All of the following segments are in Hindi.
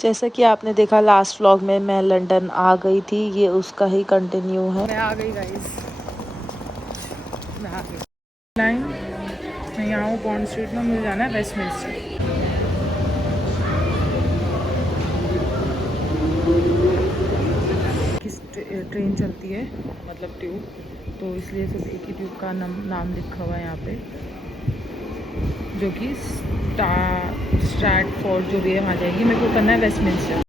जैसा कि आपने देखा लास्ट व्लॉग में मैं लंदन आ गई थी, ये उसका ही कंटिन्यू है। मैं आ गई गाइस, मैं आ गई लाइन। मैं यहाँ हूँ बॉन्ड स्ट्रीट में, मुझे जाना है वेस्टमिंस्टर। किस ट्रेन चलती है, मतलब ट्यूब, तो इसलिए सिर्फ एक ही ट्यूब का नाम लिखा हुआ है यहाँ पे, जो कि स्ट्रैटफोर्ड जो भी है वहाँ जाएगी। मेरे को करना है वेस्टमिंस्टर।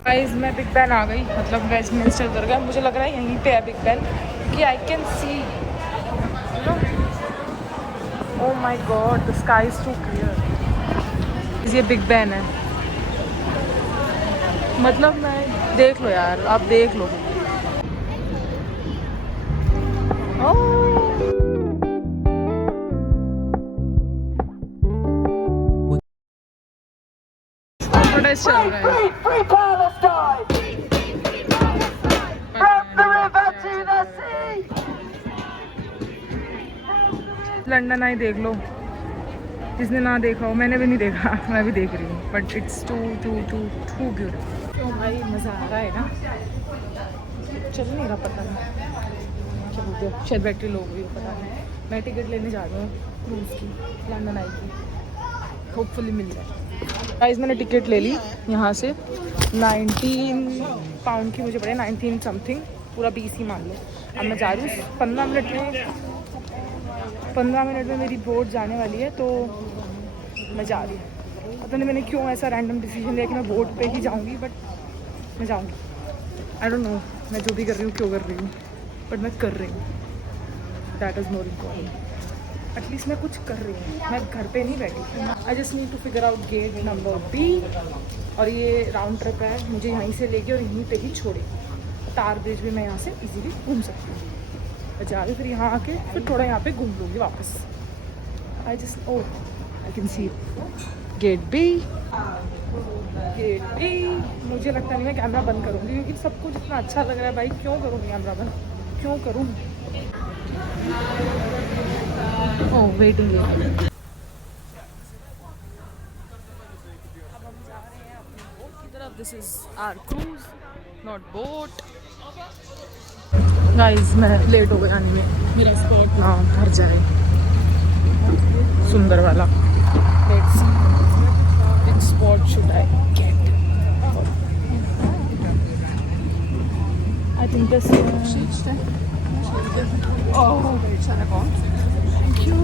गाइस मैं बिग बैन आ गई, मतलब वेस्टमिंस्टर उतर गया। मुझे लग रहा है यहीं पे है बिग बैन, क्योंकि I can see, oh my God, the sky is too clear. ये बिग बैन है, मतलब मैं देख लो यार, आप देख लो। प्रोटेस्ट चल रहा है। लंदन आई देख लो, जिसने ना देखा हो, मैंने भी नहीं देखा, मैं भी देख रही हूँ, बट इट्स टू ब्यूटीफुल। क्यों भाई, मज़ा आ रहा है ना, चल नहीं रहा, पता नहीं, चलो शायद बैटरी लो गई, पता नहीं। मैं टिकट लेने जा रही हूँ क्रूज़ की, लंदन आई की, होपफुली मिल जाए। गाइस मैंने टिकट ले ली यहाँ से, 19 पाउंड की मुझे पड़े, 19 समथिंग, पूरा 20 ही मान लो। अब मैं जा रही हूँ 15 मिनट में मेरी बोट जाने वाली है, तो मैं जा रही हूँ। पता नहीं मैंने क्यों ऐसा रैंडम डिसीजन लिया कि मैं बोट पे ही जाऊँगी, बट मैं जाऊँगी। आई डोंट नो मैं जो भी कर रही हूँ क्यों कर रही हूँ, बट मैं कर रही हूँ, that is more important. At least मैं कुछ कर रही हूँ, मैं घर पे नहीं बैठी। I just need to figure out gate number B, और ये राउंड ट्रिप है, मुझे यहीं से लेके और यहीं पे ही छोड़ेगी। तार ब्रिज भी मैं यहाँ से इजीली घूम सकती हूँ। मैं जा रही हूँ, फिर यहाँ आके फिर थोड़ा यहाँ पे घूम लूँगी वापस। I just I can see gate B। मुझे लगता नहीं मैं कैमरा बंद करूँगी, क्योंकि सब कुछ इतना अच्छा लग रहा है भाई, क्यों करूँगी कैमरा बंद, क्यों करूँ। Oh waiting. This is our cruise, not boat. Guys, मैं लेट हो गई आने में, मेरा स्पॉट ना भर जाए, सुंदर वाला। Let's see which spot should I get. I think this is. Oh, thank you.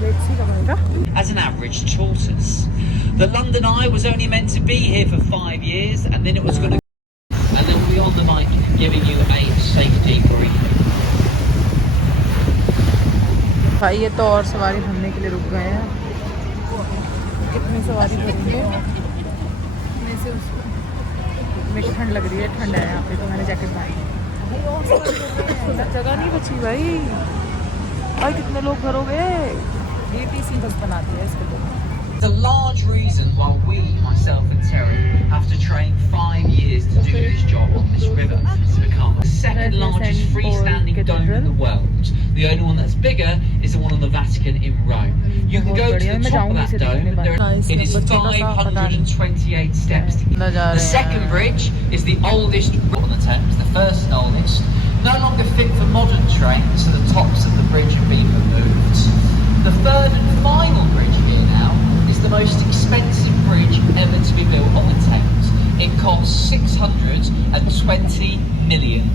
Let's see कब आएगा। As an average tortoise. The London Eye was only meant to be here for 5 years, and then it was going to, and then we'll be on the mic giving you a safety briefing. भाई ये तो और सवारी भरने के लिए रुक गए हैं। कितनी सवारी भरेंगे? मेरे को ठंड लग रही है, ठंड है यहाँ पे, तो मैंने जैकेट पहनी। जगह नहीं बची भाई, भाई कितने लोग भरोगे? ATC बस बनाती है इसको तो। The large reason why we, myself and Terry, have to train 5 years to do this job on this river is to become the second largest freestanding dome in the world. The only one that's bigger is the one on the Vatican in Rome. You can go to the top of that dome. It is 528 steps. The second bridge is the oldest on the Thames, the first and oldest. No longer fit for modern trains, so the tops of the bridge have been removed. The third and final bridge here now is the most expensive bridge ever to be built on the Thames. It costs £620 million,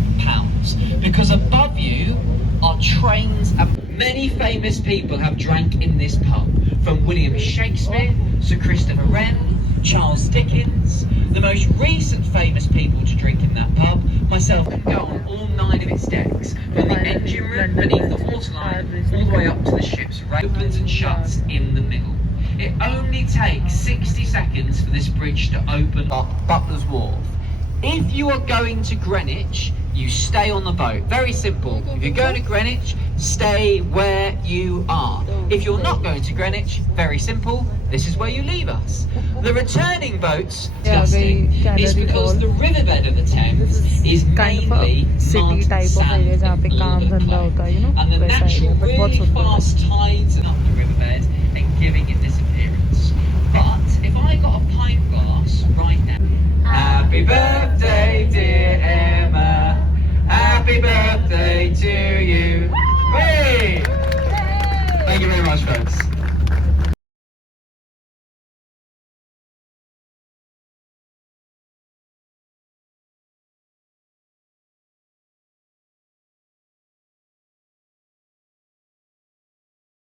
because above you are trains, and many famous people have drank in this pub, from William Shakespeare, Sir Christopher Wren, Charles Dickens. The most recent famous people to drink in that pub, myself, can go on all 9 of its decks, from the engine room beneath the waterline all the way up to the ship's opens and shuts in the middle. It only takes 60 seconds for this bridge to open up Butler's Wharf. If you are going to Greenwich, you stay on the boat. Very simple. If you're going to Greenwich, stay where you are. If you're not going to Greenwich, very simple. This is where you leave us. The returning boats, disgusting, is because the riverbed of the Thames is mainly mud, sand, and the natural, really fast tides up the riverbed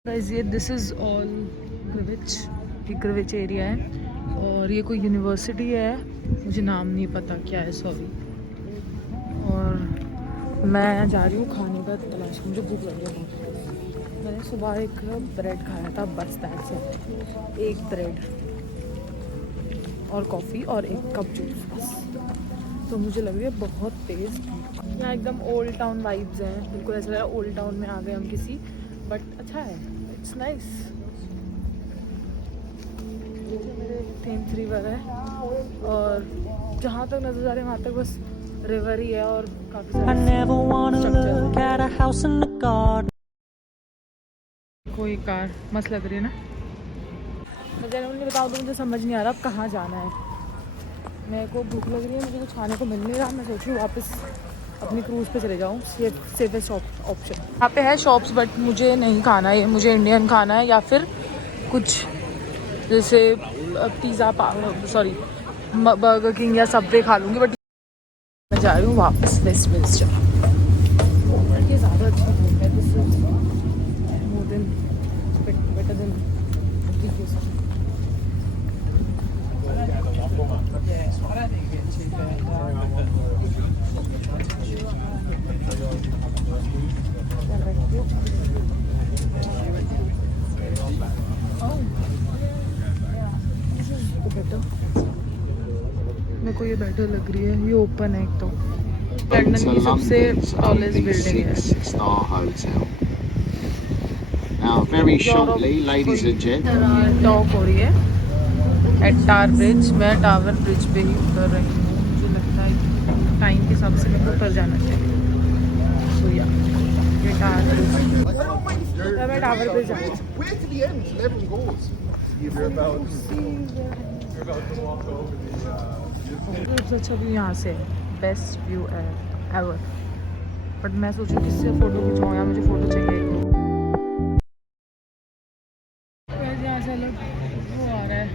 guys ये दिस इज़ ऑल ग्रिविच, ये ग्रिविच एरिया है और ये कोई यूनिवर्सिटी है, मुझे नाम नहीं पता क्या है, सॉरी। और मैं जा रही हूँ खाने का तलाश, मुझे भूख लग रही है। मैंने सुबह एक ब्रेड खाया था, बस दैट्स इट, एक ब्रेड और कॉफ़ी और एक कप जूस बस। तो मुझे लग रही है बहुत तेज़। यहाँ एकदम ओल्ड टाउन वाइब्स हैं, बिल्कुल ऐसा लग रहा है ओल्ड टाउन में आ गए हम किसी, बट अच्छा है, इट्स नाइस। मेरे थेम्स रिवर है और जहाँ तक नजर आ रही है वहाँ तक बस रिवर ही है और काफ़ी सारे कोई कार मस्त लग रही है ना। मैं जनरली बताऊँ तो मुझे समझ नहीं आ रहा अब कहाँ जाना है। मेरे को भूख लग रही है, मुझे कुछ खाने को मिल नहीं रहा, मैं सोच रही हूँ वापस अपनी क्रूज़ पे चले जाऊँ, सेफेस्ट ऑप्शन। यहाँ पे है शॉप्स बट मुझे नहीं खाना है, मुझे इंडियन खाना है या फिर कुछ जैसे पिज़्ज़ा सॉरी बर्गर किंग या सबवे खा लूँगी। बट मैं जा रही हूँ वापस वेस्टमिंस्टर। ये ज़्यादा अच्छी है, this is more than better than मेरे को ये बेटर लग रही है, ये ओपन है एक तो। लंदन की सबसे टॉलेस्ट बिल्डिंग है। Now, very shortly, ladies and gentlemen. Top हो रही है एट टावर ब्रिज। मैं टावर ब्रिज पे ही उतर रही हूँ, मुझे लगता है टाइम के हिसाब से मेरे को उतर जाना चाहिए। तो या ये टावर ब्रिज, मैं टावर ब्रिज जा रही हूँ। सबसे अच्छा व्यू यहाँ से है, बेस्ट व्यू एवर। बट मैं सोचूँ किससे फ़ोटो खिंचवाऊँ, या मुझे फ़ोटो चाहिए। यहाँ से अलग वो आ रहा है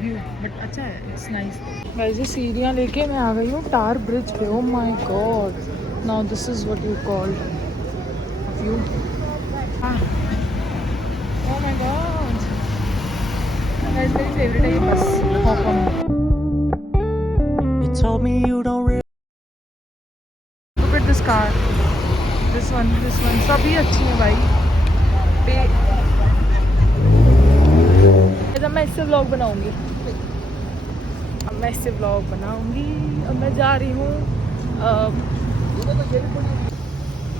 व्यू, बट अच्छा है, इट्स नाइस। वैसे सीढ़ियाँ लेके मैं आ गई हूँ टावर ब्रिज पे। Oh my God, now this is what you called view. Oh my God, मेरी फेवरेट है ये बस हॉपम। Told me you don't really Look at this car, this one, सभी अच्छी है भाई। अब मैं इससे व्लॉग बनाऊंगी, अब मैं जा रही हूँ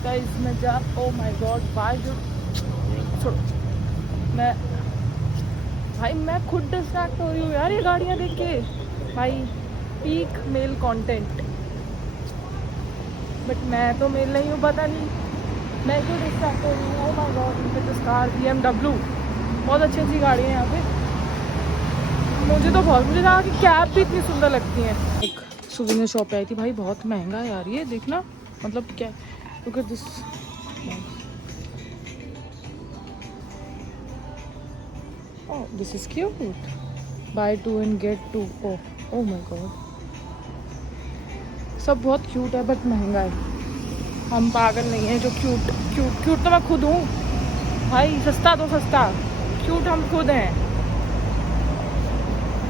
गाइस, मैं जा, ओ माय गॉड छोड़ो, मैं खुद डिस्ट्रैक्ट हो रही हूँ यार ये गाड़ियाँ देख के भाई। पीक मेल कंटेंट, बट मैं तो मेल नहीं हूँ, पता नहीं मैं क्यों डिस्ट्रैक्ट हो रही हूँ। ओह my God, this car BMW, बहुत अच्छी अच्छी गाड़ी है यहाँ पे। मुझे लगा कि कैब भी इतनी सुंदर लगती हैं। एक सुविनियर शॉप पे आई थी भाई, बहुत महंगा है यार ये, देखना मतलब क्या, look at this, oh this is cute, buy 2 and get 2। Oh my God, सब बहुत क्यूट है बट महंगा है। हम पागल नहीं हैं जो क्यूट तो मैं खुद हूँ भाई, सस्ता तो सस्ता, क्यूट हम खुद हैं।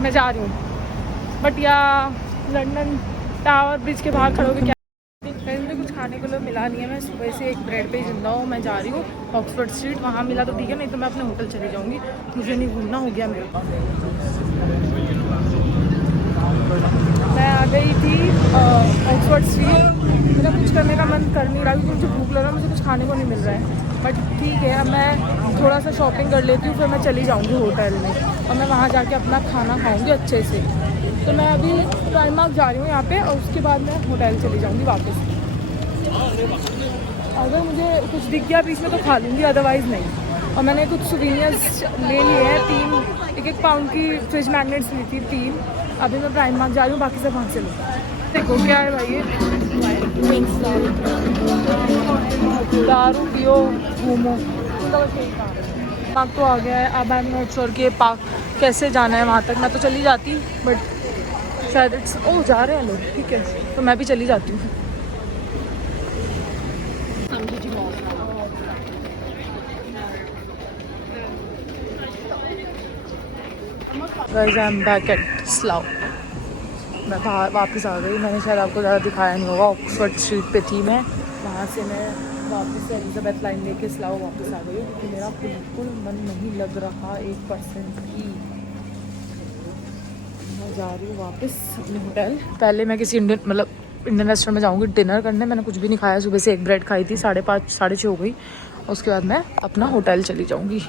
मैं जा रही हूँ बट या लंदन टावर ब्रिज के बाहर खड़े होकर क्या, मुझे कुछ खाने को मिला नहीं है। मैं सुबह से एक ब्रेड पे जिंदा हूँ। मैं जा रही हूँ ऑक्सफोर्ड स्ट्रीट, वहाँ मिला तो ठीक है, नहीं तो मैं अपने होटल चली जाऊँगी, मुझे नहीं घूमना, हो गया मेरे। मैं आ गई थी ऑक्सफोर्ड स्ट्रीट, मेरा कुछ करने का मन कर नहीं रहा क्योंकि मुझे भूख लग रहा है, मुझे कुछ खाने को नहीं मिल रहा है। बट ठीक है, अब मैं थोड़ा सा शॉपिंग कर लेती हूँ, फिर मैं चली जाऊँगी होटल में और मैं वहाँ जाके अपना खाना खाऊँगी अच्छे से। तो मैं अभी प्राइमार्क जा रही हूँ यहाँ पे और उसके बाद मैं होटल चली जाऊँगी वापस। अगर मुझे कुछ दिख गया बीच में तो खा लूँगी, अदरवाइज़ नहीं। और मैंने कुछ सुवीनियर्स ले लिए हैं, 1 पाउंड की फ्रिज मैग्नेट्स ली थी 3। अभी मैं प्राइमार्क जा रही हूँ, बाकी सब वहाँ से लूँ। देखो क्या है भाई, ये दारू पियो घूमो, पार्क तो आ गया है। अब आई एम नॉट श्योर कि पार्क कैसे जाना है वहाँ तक। मैं तो चली जाती बट शायद इट्स जा रहे हैं लोग, ठीक है तो मैं भी चली जाती हूँ। Guys I am back at Slough. मैं बाहर वापस आ गई। मैंने शायद आपको ज़्यादा दिखाया नहीं होगा, ऑक्सफोर्ड स्ट्रीट पे थी मैं। वहाँ से मैं वापस से एलिजाबेथ लाइन लेके स्लाउ वापस आ गई हूँ क्योंकि मेरा बिल्कुल मन नहीं लग रहा 1% भी। मैं जा रही हूँ वापस अपने होटल। पहले मैं किसी इंडियन रेस्टोरेंट में जाऊँगी डिनर करने। मैंने कुछ भी नहीं खाया, सुबह से एक ब्रेड खाई थी, 5:30 6:30 हो गई। उसके बाद मैं अपना होटल चली जाऊँगी।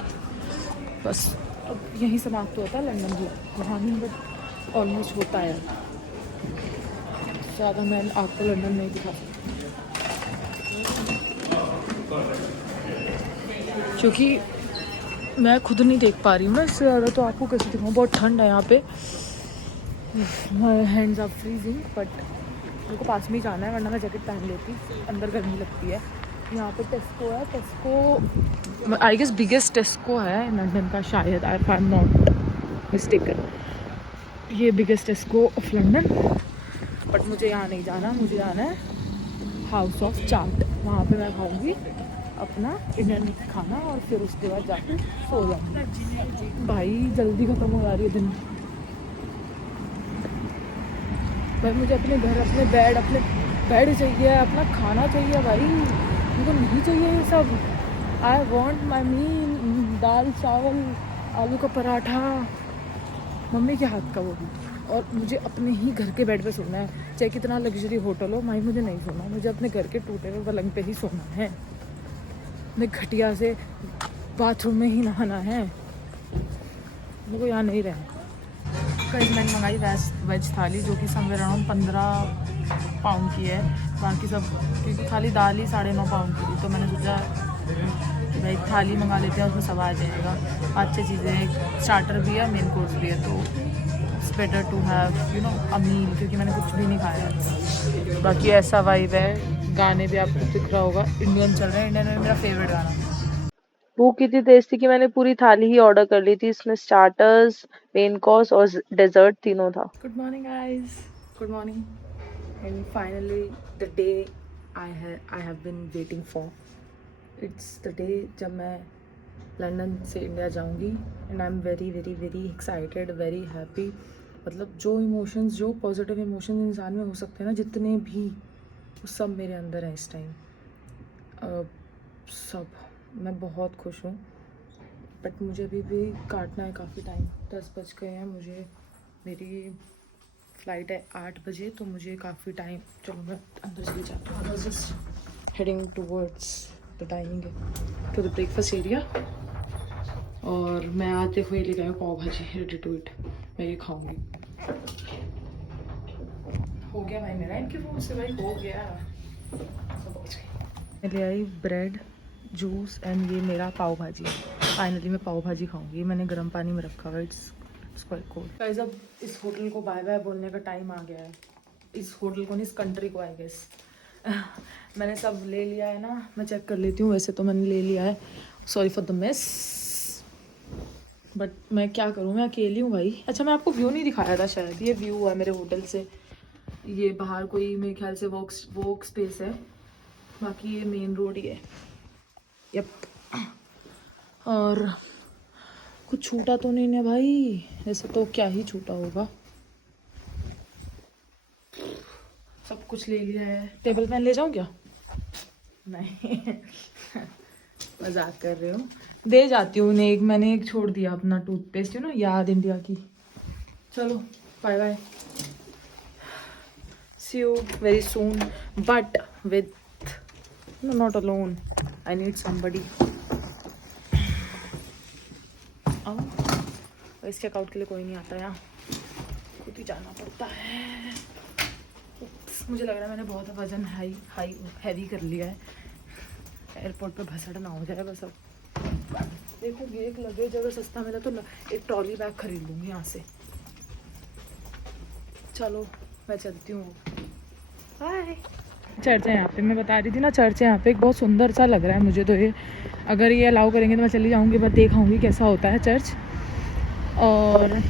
बस अब यहीं समाप्त होता है लंदन भी, वहाँ नहीं बट ऑलमोस्ट होता है। ज़्यादा मैं आपको लंदन नहीं दिखा सकती क्योंकि मैं खुद नहीं देख पा रही हूँ ना इससे ज़्यादा, तो आपको कैसे दिखाऊँ। बहुत ठंड है यहाँ पे, my hands are freezing, but मेरे को पास में ही जाना है वरना मैं जैकेट पहन लेती, अंदर गर्मी लगती है। यहाँ पे टेस्को है, टेस्को आई गेस बिगेस्ट टेस्को है लंदन का शायद, आई एम नॉट मिस्टेकन। ये बिगेस्ट टेस्को ऑफ लंदन, बट मुझे यहाँ नहीं जाना। मुझे जाना है हाउस ऑफ चाट। वहाँ पे मैं खाऊंगी अपना इंडियन खाना और फिर उसके बाद जाकर सो जाऊँगी। भाई जल्दी ख़त्म हो जा रही है दिन। भाई मुझे अपने घर, अपने बेड चाहिए, अपना खाना चाहिए भाई, मुझे नहीं चाहिए ये सब। आई वॉन्ट माई मील, दाल चावल आलू का पराठा मम्मी के हाथ का, वो भी। और मुझे अपने ही घर के बेड पे सोना है, चाहे कितना लग्जरी होटल हो। माई मुझे नहीं सोना, मुझे अपने घर के टूटे हुए पलंग पे ही सोना है। मैं घटिया से बाथरूम में ही नहाना है, मेरे को यहाँ नहीं रहना। कल मैंने मंगाई वेज थाली जो कि समवेयर अराउंड 15 पाउंड की है। बाकी सब क्योंकि खाली दाल ही 9.5 पाउंड की थी, तो मैंने सोचा कि भाई थाली मंगा लेते हैं, उसमें सब आ जाएगा। अच्छी चीज़ें, स्टार्टर भी है, मेन कोर्स भी है, तो it's better to have a meal, क्योंकि मैंने कुछ भी नहीं खाया। बाकी ऐसा वाइब है। गाने भी आपको दिख रहा होगा, इंडियन चल रहे हैं। इंडियन में मेरा फेवरेट गाना। भूख इतनी तेज थी कि मैंने पूरी थाली ही ऑर्डर कर ली थी। इसमें स्टार्टर्स, मेन कोर्स और डेजर्ट तीनों था। Good morning guys, good morning. And finally the day I have been waiting for, it's the day जब मैं लंदन से इंडिया जाऊंगी। And I am very very very excited, very happy. मतलब जो इमोशंस, जो पॉजिटिव इमोशंस इंसान में हो सकते हैं ना, जितने भी, वो सब मेरे अंदर है इस टाइम। सब, मैं बहुत खुश हूँ। बट मुझे अभी भी काटना है काफ़ी टाइम। 10 बज गए हैं, मुझे मेरी फ़्लाइट है 8 बजे, तो मुझे काफ़ी टाइम। चलो मैं अंदर चली जाती हूँ। Just heading towards the dining to the breakfast area. और मैं आते हुए ले गई हूँ पाव भाजी रेडी टू इट। मैं ये खाऊंगी। हो गया भाई मेरा इनके फोन से, भाई हो गया। मैं ले आई ब्रेड, जूस एंड ये मेरा पाव भाजी। फाइनली मैं पाव भाजी खाऊंगी। मैंने गर्म पानी में रखा हुआ है, इट्स क्वाइट कोल्ड। गाइस अब इस होटल को बाय बाय बोलने का टाइम आ गया है। इस होटल को नहीं, इस कंट्री को आई गेस। मैंने सब ले लिया है ना, मैं चेक कर लेती हूँ। वैसे तो मैंने ले लिया है, sorry for the miss, but मैं क्या करूँ, मैं अकेली हूँ भाई। अच्छा मैं आपको व्यू नहीं दिखाया था शायद, ये व्यू है मेरे होटल से। ये बाहर कोई मेरे ख्याल से वर्क स्पेस है, बाकी ये मेन रोड ही है। यप, और कुछ छूटा तो नहीं है भाई, ऐसे तो क्या ही छूटा होगा, सब कुछ ले लिया है। टेबल फैन ले जाऊँ क्या? नहीं मजाक कर रहे हो, दे जाती हूँ उन्हें। मैंने एक छोड़ दिया अपना टूथपेस्ट, ना याद इंडिया की। चलो bye bye, see you very soon, but with not alone, I need somebody. इस चेकआउट के लिए कोई नहीं आता यहाँ, खुद ही जाना पड़ता है। मुझे लग रहा है मैंने बहुत वजन हैवी कर लिया है, एयरपोर्ट पे भसड़ ना हो जाए बस। अब देखूँगी एक लगेज अगर सस्ता मिला तो एक ट्रॉली बैग खरीद लूँगी यहाँ से। चलो मैं चलती हूँ, बाय। चर्च है यहाँ पे, मैं बता रही थी ना, चर्च है यहाँ पे। एक बहुत सुंदर सा लग रहा है मुझे तो ये, अगर ये अलाउ करेंगे तो मैं चली जाऊँगी, बस देखाऊँगी कैसा होता है चर्च। और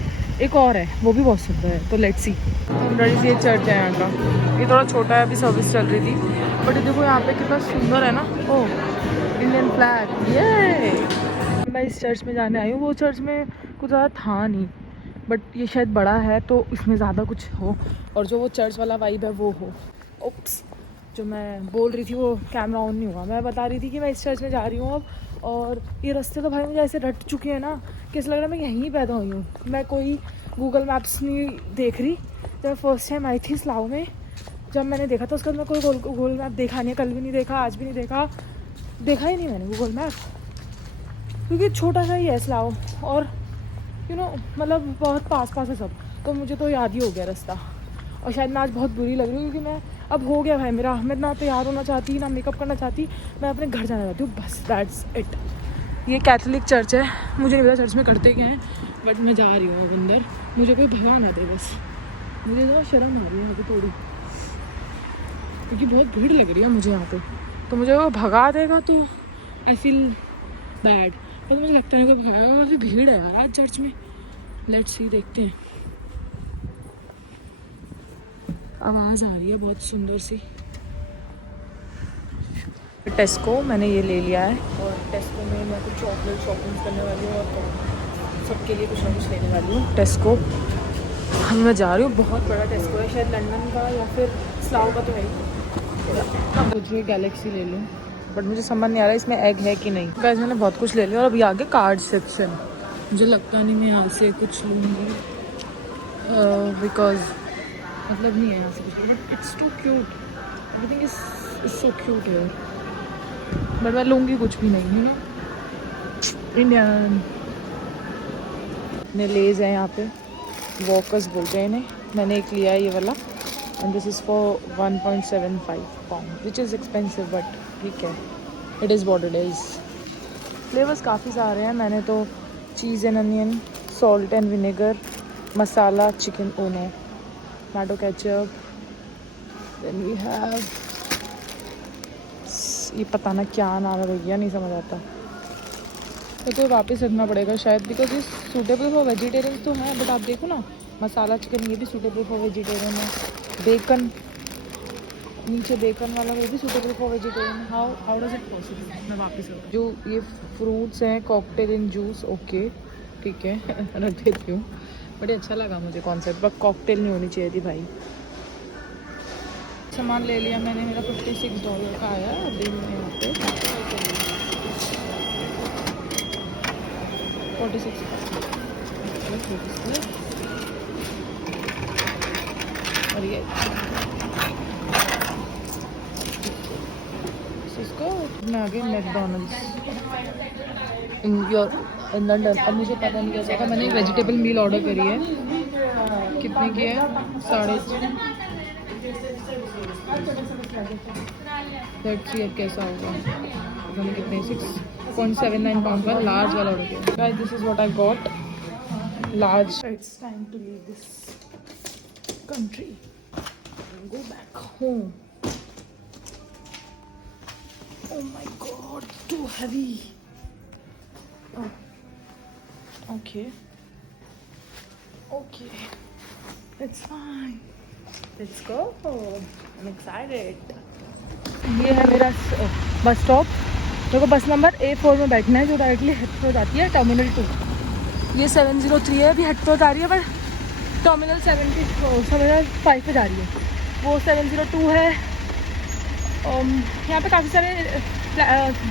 एक और है, वो भी बहुत सुंदर है, तो लेट्स सी। बड़ी सी ये चर्च है यहाँ का, ये थोड़ा छोटा है, अभी सर्विस चल रही थी, बट देखो यहाँ पे कितना सुंदर है ना। ओह इंडियन फ्लैग, ये मैं इस चर्च में जाने आई हूँ। वो चर्च में कुछ ज़्यादा था नहीं, बट ये शायद बड़ा है तो इसमें ज़्यादा कुछ हो, और जो वो चर्च वाला वाइब है वो हो। ओप्स, जो मैं बोल रही थी वो कैमरा ऑन नहीं हुआ। मैं बता रही थी कि मैं इस चर्च में जा रही हूँ अब, और ये रास्ते तो भाई मुझे ऐसे रट चुके हैं ना कि ऐसा लग रहा है मैं यहीं पैदा हुई हूँ। मैं कोई गूगल मैप्स नहीं देख रही। जब फर्स्ट टाइम आई थी स्लाव में, जब मैंने देखा था उसके बाद मैं कोई गूगल मैप देखा नहीं है, कल भी नहीं देखा, आज भी नहीं देखा, देखा ही नहीं मैंने गूगल मैप, क्योंकि छोटा सा ही है स्लाव, और मतलब बहुत पास पास है सब, तो मुझे तो याद ही हो गया रास्ता। और शायद मैं आज बहुत बुरी लग रही हूँ क्योंकि मैं अब हो गया भाई मेरा, मैं ना तैयार होना चाहती ना मेकअप करना चाहती, मैं अपने घर जाना चाहती हूँ बस, दैट्स इट। ये कैथोलिक चर्च है, मुझे नहीं पता चर्च में करते क्या हैं, बट मैं जा रही हूँ अब अंदर। मुझे कोई भगा ना दे बस, मुझे तो शर्म आ रही है यहाँ पे थोड़ी, क्योंकि बहुत भीड़ लग रही है मुझे यहाँ पे, तो मुझे वो भगा देगा तो आई फील बैड, पर मुझे लगता है कोई भगाएगा। काफ़ी भीड़ है यार आज चर्च में, लेट्स सी, देखते हैं। आवाज़ आ रही है बहुत सुंदर सी। टेस्को मैंने ये ले लिया है, और टेस्को में मैं कुछ चॉकलेट शॉपिंग करने वाली हूँ, और सबके लिए कुछ ना कुछ लेने वाली हूँ। टेस्को मैं जा रही हूँ, बहुत बड़ा टेस्को है, शायद लंदन का या फिर स्लाव का तो है ही। मुझे गैलेक्सी ले लूँ, बट मुझे समझ नहीं आ रहा इसमें एग है कि नहीं। गाइस मैंने बहुत कुछ ले लिया, और अभी आगे कार्ड सेक्शन, मुझे लगता नहीं मैं यहाँ से कुछ लूँगी, बिकॉज मतलब नहीं है यहाँ से कुछ, but it's too cute, everything is so cute है, बट मैं लूँगी कुछ भी नहीं, इंडियन। ने लेज है यहाँ पे, वॉकर्स बोलते हैं इन्हें, मैंने एक लिया है ये वाला, and this is for 1.75 pound, which is expensive but ठीक है, it is what it is. Flavours काफ़ी सारे हैं, मैंने तो cheese and onion, salt and vinegar, masala chicken ओनो, tomato ketchup, then we have ये पता ना क्या नाम है भैया, नहीं समझ आता, तो वापस रखना पड़ेगा शायद, बिकॉज ये सूटेबल फॉर वेजिटेरियन तो है, बट आप देखो ना मसाला चिकन ये भी सूटेबल फॉर वेजिटेरियन है, बेकन नीचे बेकन वाला वो भी suitable for vegetarian, how does it possible. मैं वापस रख, जो ये फ्रूट्स हैं कॉकटेल इन जूस, ओके ठीक है रख देती हूँ, बट अच्छा लगा मुझे कॉन्सेप्ट, बट कॉकटेल नहीं होनी चाहिए थी भाई। सामान ले लिया मैंने, मेरा $56 का आया, अभी मैं यहाँ पे 46 और ये इसको मैं आ गई मैकडोनल्ड्स इन लंदन। अब मुझे पता नहीं कैसा था, मैंने वेजिटेबल मील ऑर्डर करी है, कितने की है, 3.5, लेट्स सी अब कैसा होगा, मैंने कितने 6.79 पाउंड का लार्ज वाला ऑर्डर किया। Guys this is what I got, large. It's time to leave this country and go back home. Oh my god, too heavy. Oh. Okay. Okay. It's fine. Let's go. I'm excited. ये है मेरा बस स्टॉप, मेरे को बस नंबर A4 में बैठना है, जो डायरेक्टली हेथ्रो जाती है टर्मिनल 2। ये 703 है, अभी हेथ्रो जा रही है, पर टर्मिनल 75 पे जा रही है, वो 702 है। यहाँ पे काफ़ी सारे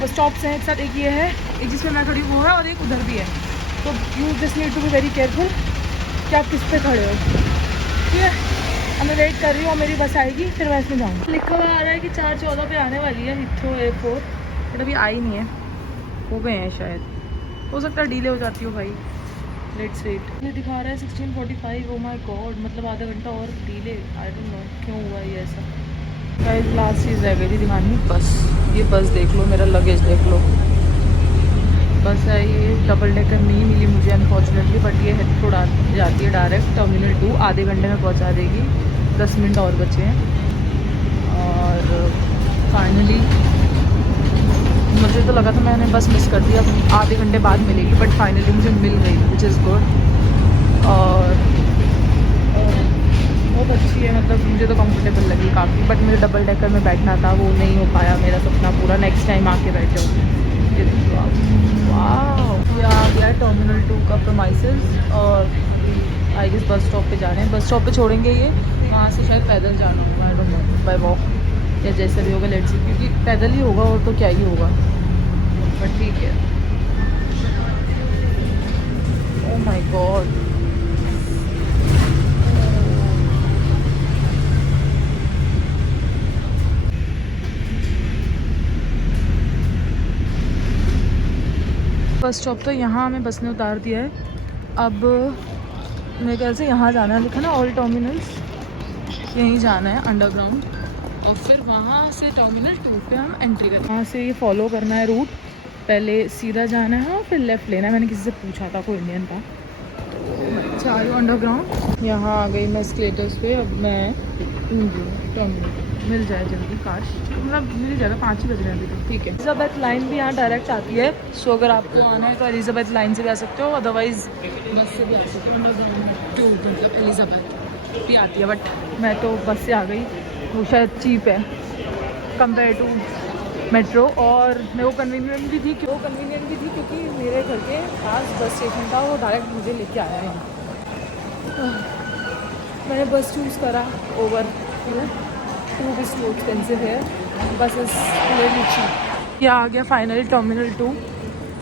बस स्टॉप्स हैं एक साथ, एक ये है, एक जिसमें मैं खड़ी वो है, और एक उधर भी है, तो you just need to be very careful कि आप किस पे खड़े हो, ठीक है। अब मैं वेट कर रही हूँ और मेरी बस आएगी, फिर मैं इसमें जाऊँगी। लिखा हुआ आ रहा है कि 4:14 पे आने वाली है हिथ्रो एयरपोर्ट, बट अभी आई नहीं है, हो गए हैं शायद, हो सकता है डिले हो जाती हो भाई, लेट्स वेट। ये दिखा रहा है 16:45, ओ माय गॉड, मतलब आधा घंटा और डिले, आई डोंट नो क्यों हुआ ये ऐसा। गाइस लास्ट चीज़ रह गई थी दिखानी, बस ये बस देख लो, मेरा लगेज देख लो, बस है ये, डबल डेकर नहीं मिली मुझे अनफॉर्चुनेटली, बट ये हेथ्रो जाती है डायरेक्ट टर्मिनल 2, आधे घंटे में पहुंचा देगी, 10 मिनट और बचे हैं। और फाइनली मुझे तो लगा था मैंने बस मिस कर दिया, आधे घंटे बाद मिलेगी, बट फाइनली मुझे मिल गई, विच इज़ गुड। और बहुत अच्छी है, मतलब मुझे तो कंफर्टेबल लगी काफ़ी, बट मुझे डबल डेकर में बैठना था, वो नहीं हो पाया मेरा सपना पूरा, नेक्स्ट टाइम आके बैठ जाऊँ। वाह, ये आ गया टर्मिनल 2 का प्रीमाइसेस, और आई गेस बस स्टॉप पे जा रहे हैं, बस स्टॉप पे छोड़ेंगे ये, वहाँ से शायद पैदल जाना होगा, I don't know, bye walk या जैसे भी होगा, लेट्स सी, क्योंकि पैदल ही होगा और तो क्या ही होगा, बट ठीक है। ओह माय गॉड, बस स्टॉप तो यहाँ हमें बस ने उतार दिया है। अब मेरे ख्याल से यहाँ जाना है, लिखा ना ऑल टर्मिनल्स, यहीं जाना है अंडरग्राउंड, और फिर वहाँ से टर्मिनल 2 पे हम एंट्री करें। वहाँ से ये फॉलो करना है रूट, पहले सीधा जाना है और फिर लेफ़्ट लेना है। मैंने किसी से पूछा था, कोई इंडियन था। अच्छा आयु अंडरग्राउंड, यहाँ आ गई मैं एस्केलेटर्स पे। अब मैं टर्मिनल मिल जाए जल्दी, काश, मतलब मिल जाएगा, 5 ही बज रहे हैं अभी तो, ठीक है। एलिजाबेथ लाइन भी यहाँ डायरेक्ट आती है, सो अगर आपको आना है तो एलिजाबेथ लाइन से भी आ सकते हो, अदरवाइज़ बस से भी आ सकते हो। अंडरग्राउंड 2 मतलब एलिजाबेथ भी आती है, बट मैं तो बस से आ गई, वो शायद चीप है कंपेयर टू मेट्रो, और मेरे को कन्वीनियंट भी थी क्योंकि मेरे घर के पास बस स्टेशन था, वो डायरेक्ट मुझे लेके आया है। मैंने बस चूज़ करा over two is too expensive है, बस इज़ वेरी चीप। ये आ गया फाइनली टर्मिनल 2,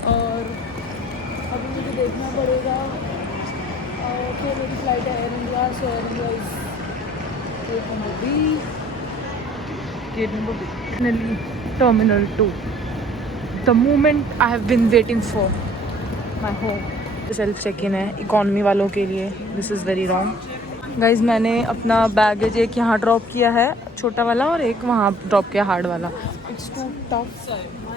और अभी मुझे देखना पड़ेगा कि मेरी फ़्लाइट है Air India, so Air India is gate number B finally terminal 2, the moment I have been waiting for my home. Self check in है इकॉनमी वालों के लिए, this is very wrong guys. मैंने अपना बैगेज एक यहाँ ड्रॉप किया है छोटा वाला, और एक वहाँ ड्रॉप किया हार्ड वाला। It's too tough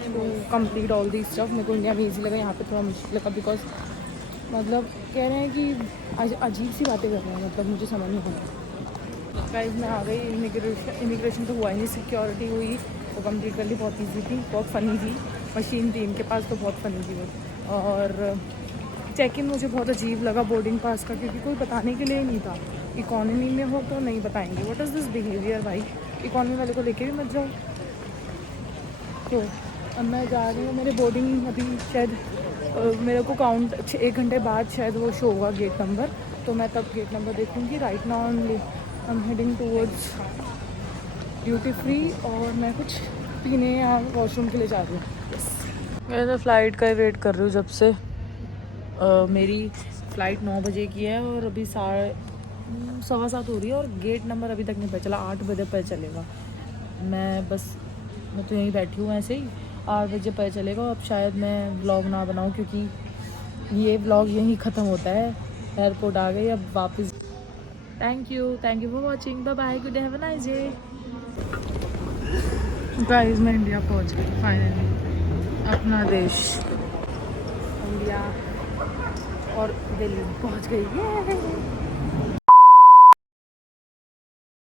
to complete all the stuff. मेरे को इंडिया में ईजी लगा, यहाँ पे थोड़ा मुश्किल लगा, बिकॉज मतलब कह रहे हैं कि अजीब सी बातें कर रहे हैं, मतलब मुझे समझ नहीं आया। गाइज मैं आ गई, इमिग्रेशन तो हुआ ही नहीं, सिक्योरिटी हुई तो कंप्लीट कर ली, बहुत ईजी थी, बहुत फ़नी थी, मशीन थी इनके पास तो बहुत फ़नी थी वो। और चेक इन मुझे बहुत अजीब लगा बोर्डिंग पास का, क्योंकि कोई बताने के लिए नहीं था। इकॉनमी में हो तो नहीं बताएंगे, व्हाट इज़ दिस बिहेवियर भाई, इकॉनमी वाले को लेके भी मत जाओ। तो अब मैं जा रही हूँ, मेरे बोर्डिंग अभी शायद मेरे को काउंट 1 घंटे बाद शायद वो शो होगा गेट नंबर, तो मैं तब गेट नंबर देखूँगी। Right now I am heading towards duty free, और मैं कुछ पीने या वॉशरूम के लिए जा रही हूँ। मैं तो फ़्लाइट का ही वेट कर रही हूँ जब से। मेरी फ़्लाइट 9 बजे की है और अभी 7:15 हो रही है, और गेट नंबर अभी तक नहीं पता चला, 8 बजे पता चलेगा। मैं तो यहीं बैठी हूँ ऐसे ही, 8 बजे पता चलेगा। अब शायद मैं व्लॉग ना बनाऊँ, क्योंकि ये व्लॉग यहीं ख़त्म होता है। एयरपोर्ट आ गई, अब वापस। Thank you for watching, bye bye, good day, have a nice day. Guys मैं इंडिया पहुँच गई फाइनली, अपना देश इंडिया और दिल्ली पहुंच गई है।